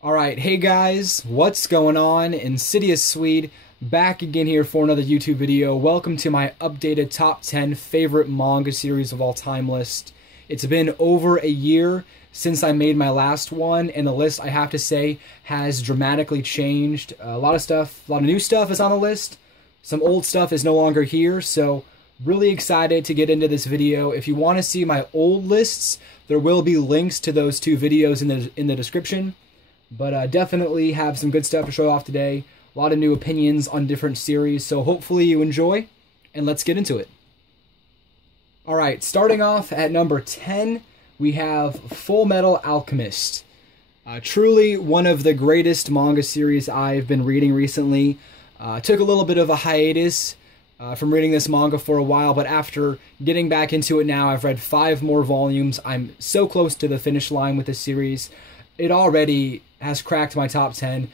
Alright, hey guys, what's going on? Insidious Swede, back again here for another YouTube video. Welcome to my updated top 10 favorite manga series of all time list. It's been over a year since I made my last one, and the list, I have to say, has dramatically changed. A lot of new stuff is on the list. Some old stuff is no longer here, so really excited to get into this video. If you want to see my old lists, there will be links to those two videos in the description. But definitely have some good stuff to show off today. A lot of new opinions on different series, so hopefully you enjoy, and let's get into it. Alright, starting off at number 10, we have Full Metal Alchemist. Truly one of the greatest manga series I've been reading recently. Took a little bit of a hiatus from reading this manga for a while, but after getting back into it now, I've read 5 more volumes. I'm so close to the finish line with this series. It already has cracked my top 10.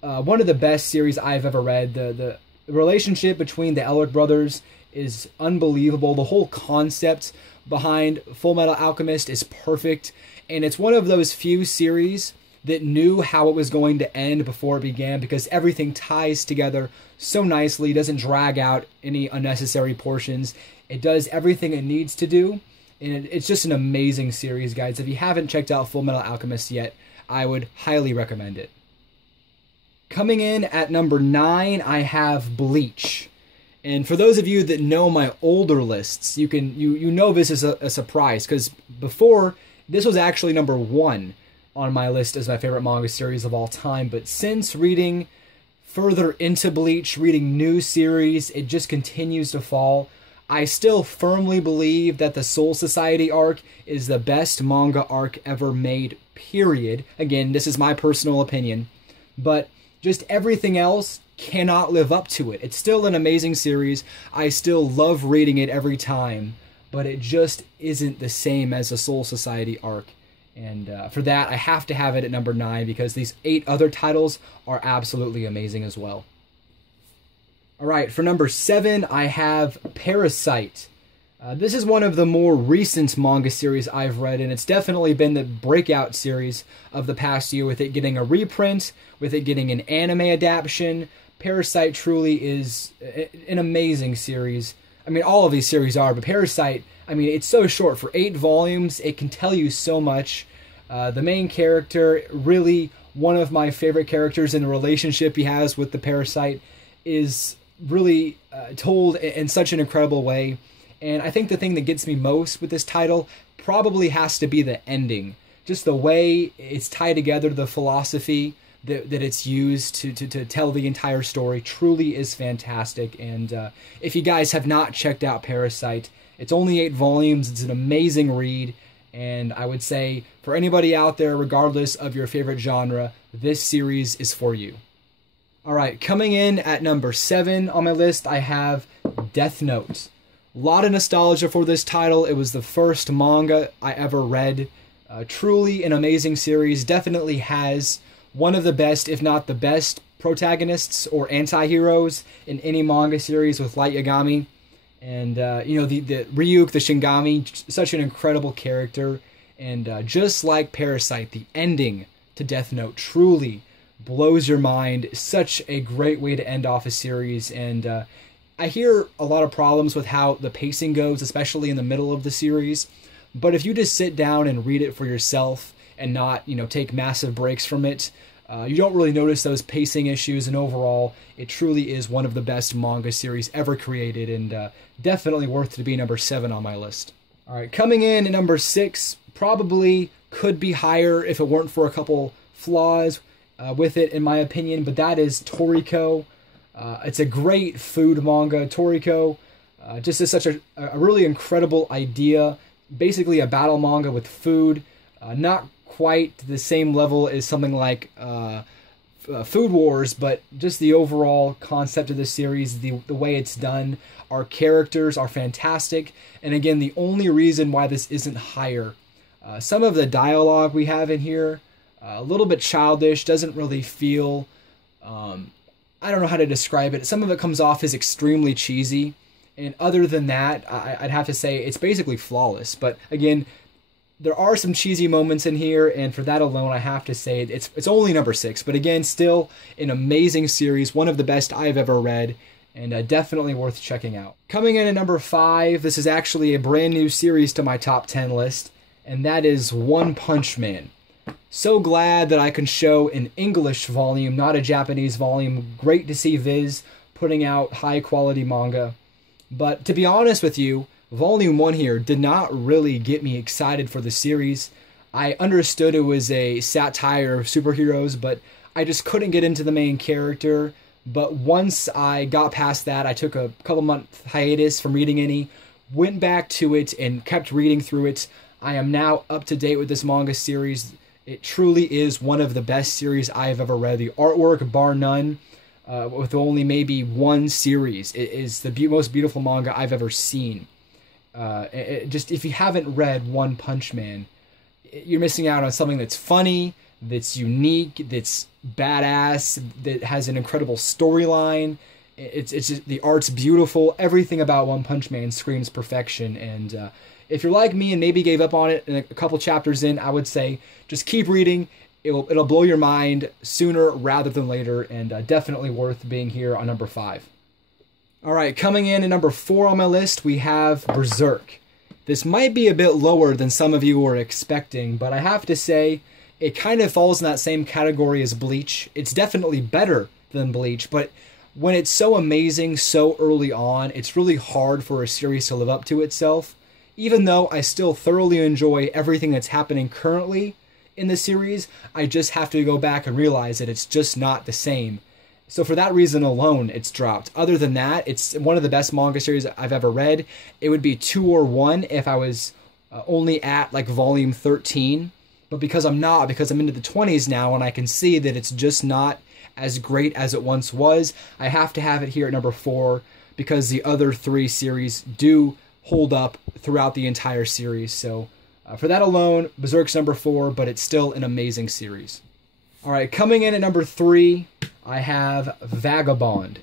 One of the best series I've ever read. The relationship between the Elric brothers is unbelievable. The whole concept behind Full Metal Alchemist is perfect. And it's one of those few series that knew how it was going to end before it began, because everything ties together so nicely, doesn't drag out any unnecessary portions. It does everything it needs to do. And it's just an amazing series, guys. If you haven't checked out Full Metal Alchemist yet, I would highly recommend it. Coming in at number 9, I have Bleach. And for those of you that know my older lists, you know this is a surprise, because before, this was actually number 1 on my list as my favorite manga series of all time. But since reading further into Bleach, reading new series, it just continues to fall. I still firmly believe that the Soul Society arc is the best manga arc ever made, period. Again, this is my personal opinion. But just everything else cannot live up to it. It's still an amazing series. I still love reading it every time. But it just isn't the same as the Soul Society arc. And for that, I have to have it at number 9, because these 8 other titles are absolutely amazing as well. Alright, for number 7, I have Parasyte. This is one of the more recent manga series I've read, and it's definitely been the breakout series of the past year, with it getting a reprint, with it getting an anime adaptation. Parasyte truly is an amazing series. I mean, all of these series are, but Parasyte, I mean, it's so short. For 8 volumes, it can tell you so much. The main character, really one of my favorite characters, in the relationship he has with the parasite, is really told in such an incredible way. And I think the thing that gets me most with this title probably has to be the ending. Just the way it's tied together, the philosophy that it's used to tell the entire story truly is fantastic. And if you guys have not checked out Parasyte, it's only 8 volumes. It's an amazing read. And I would say, for anybody out there, regardless of your favorite genre, this series is for you. Alright, coming in at number 7 on my list, I have Death Note. A lot of nostalgia for this title. It was the first manga I ever read. Truly an amazing series. Definitely has one of the best, if not the best, protagonists or anti-heroes in any manga series, with Light Yagami. And, you know, the Ryuk, the Shinigami, such an incredible character. And just like Parasyte, the ending to Death Note truly blows your mind. Such a great way to end off a series. And I hear a lot of problems with how the pacing goes, especially in the middle of the series. But if you just sit down and read it for yourself and not, you know, take massive breaks from it, you don't really notice those pacing issues. And overall, it truly is one of the best manga series ever created, and definitely worth to be number 7 on my list. Alright, coming in at number 6, probably could be higher if it weren't for a couple flaws with it, in my opinion, but that is Toriko. It's a great food manga. Toriko just is such a really incredible idea. Basically a battle manga with food. Not quite the same level as something like Food Wars, but just the overall concept of the series, the way it's done. Our characters are fantastic. And again, the only reason why this isn't higher, some of the dialogue we have in here, a little bit childish, doesn't really feel... I don't know how to describe it. Some of it comes off as extremely cheesy. And other than that, I'd have to say it's basically flawless. But again, There are some cheesy moments in here, and for that alone, I have to say it's only number 6. But again, still an amazing series, one of the best I've ever read, and definitely worth checking out. Coming in at number 5, this is actually a brand new series to my top 10 list, and that is One Punch Man. So glad that I can show an English volume, not a Japanese volume. Great to see Viz putting out high-quality manga. But to be honest with you, Volume 1 here did not really get me excited for the series. I understood it was a satire of superheroes, but I just couldn't get into the main character. But once I got past that, I took a couple-month hiatus from reading any, went back to it, and kept reading through it. I am now up to date with this manga series. It truly is one of the best series I've ever read. The artwork, bar none, with only maybe one series, it is the most beautiful manga I've ever seen. Just if you haven't read One Punch Man, you're missing out on something that's funny, that's unique, that's badass, that has an incredible storyline. It's just, the art's beautiful. Everything about One Punch Man screams perfection. And if you're like me and maybe gave up on it in a couple chapters in, I would say just keep reading. It'll blow your mind sooner rather than later, and definitely worth being here on number 5. All right, coming in at number 4 on my list, we have Berserk. This might be a bit lower than some of you were expecting, but I have to say, it kind of falls in that same category as Bleach. It's definitely better than Bleach, but when it's so amazing so early on, it's really hard for a series to live up to itself. Even though I still thoroughly enjoy everything that's happening currently in the series, I just have to go back and realize that it's just not the same. So for that reason alone, it's dropped. Other than that, it's one of the best manga series I've ever read. It would be 2 or 1 if I was only at like volume 13. But because I'm not, because I'm into the 20s now and I can see that it's just not as great as it once was, I have to have it here at number 4 because the other 3 series do hold up throughout the entire series. So for that alone, Berserk's number 4, but it's still an amazing series. All right, coming in at number 3, I have Vagabond.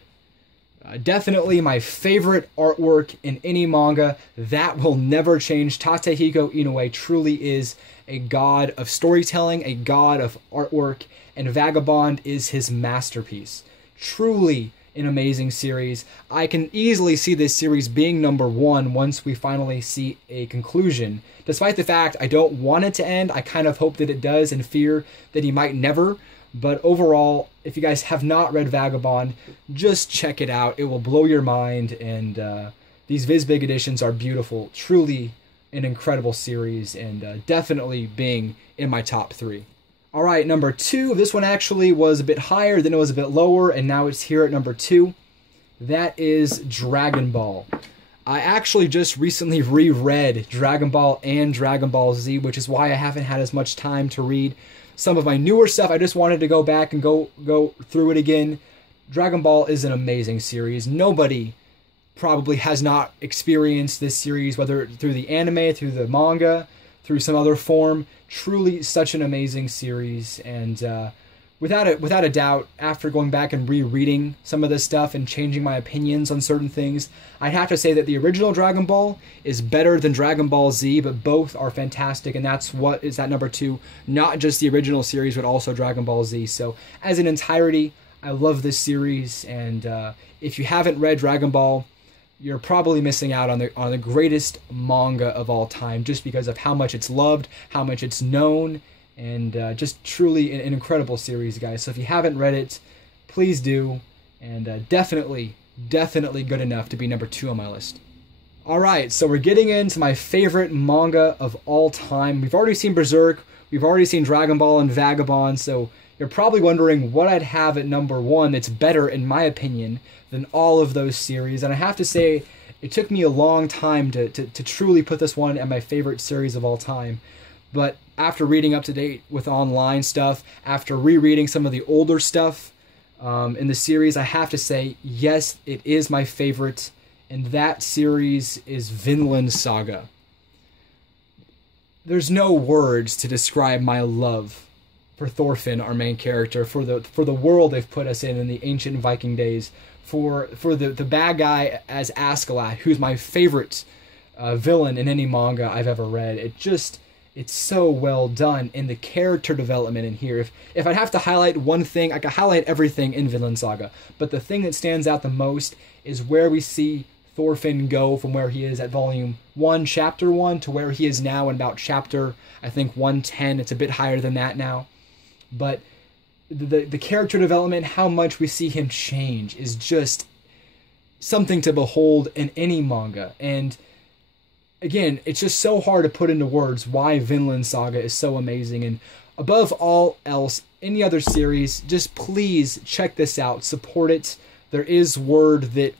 Definitely my favorite artwork in any manga. That will never change. Tatehiko Inoue truly is a god of storytelling, a god of artwork, and Vagabond is his masterpiece. Truly an amazing series. I can easily see this series being number 1 once we finally see a conclusion. Despite the fact I don't want it to end, I kind of hope that it does and fear that he might never. But overall, if you guys have not read Vagabond, just check it out. It will blow your mind, and these Viz Big editions are beautiful. Truly an incredible series, and definitely being in my top 3. All right, number 2. This one actually was a bit higher, then it was a bit lower, and now it's here at number 2. That is Dragon Ball. I actually just recently reread Dragon Ball and Dragon Ball Z, which is why I haven't had as much time to read some of my newer stuff. I just wanted to go back and go through it again. Dragon Ball is an amazing series. Nobody probably has not experienced this series, whether through the anime, through the manga, through some other form. Truly such an amazing series, and without a doubt, after going back and rereading some of this stuff and changing my opinions on certain things, I'd have to say that the original Dragon Ball is better than Dragon Ball Z, but both are fantastic, and that's what is at number 2, not just the original series, but also Dragon Ball Z. So as an entirety, I love this series, and if you haven't read Dragon Ball, you're probably missing out on the greatest manga of all time, just because of how much it's loved, how much it's known, and just truly an incredible series, guys. So if you haven't read it, please do, and definitely good enough to be number 2 on my list. All right, so we're getting into my favorite manga of all time. We've already seen Berserk, we've already seen Dragon Ball and Vagabond, so you're probably wondering what I'd have at number 1 that's better, in my opinion, than all of those series. And I have to say, it took me a long time to truly put this one at my favorite series of all time. But after reading up to date with online stuff, after rereading some of the older stuff in the series, I have to say, yes, it is my favorite, and that series is Vinland Saga. There's no words to describe my love for Thorfinn, our main character, for the world they've put us in the ancient Viking days, for the bad guy as Askeladd, who's my favorite villain in any manga I've ever read. it's so well done, and the character development in here. If I'd have to highlight one thing, I could highlight everything in Vinland Saga, but the thing that stands out the most is where we see Thorfinn go from where he is at Volume 1, Chapter 1, to where he is now in about Chapter, I think, 110. It's a bit higher than that now. But the character development, how much we see him change, is just something to behold in any manga. And again, it's just so hard to put into words why Vinland Saga is so amazing. And above all else, any other series, just please check this out, support it. There is word that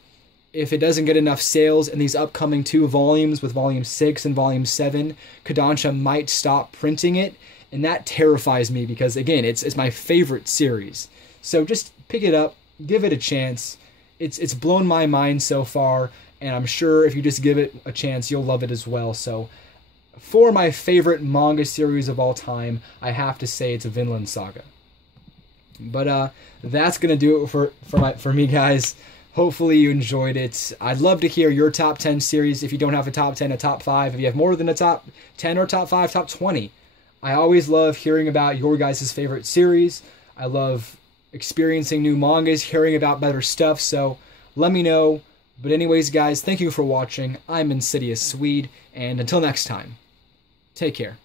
if it doesn't get enough sales in these upcoming 2 volumes, with Volume 6 and Volume 7, Kodansha might stop printing it, and that terrifies me because, again, it's my favorite series. So just pick it up, give it a chance. It's blown my mind so far, and I'm sure if you just give it a chance, you'll love it as well. So for my favorite manga series of all time, I have to say it's Vinland Saga. But that's gonna do it for me, guys. Hopefully you enjoyed it. I'd love to hear your top 10 series. If you don't have a top 10, a top 5, if you have more than a top 10 or top 5, top 20. I always love hearing about your guys' favorite series. I love experiencing new mangas, hearing about better stuff, so let me know. But anyways, guys, thank you for watching. I'm Insidious Swede, and until next time, take care.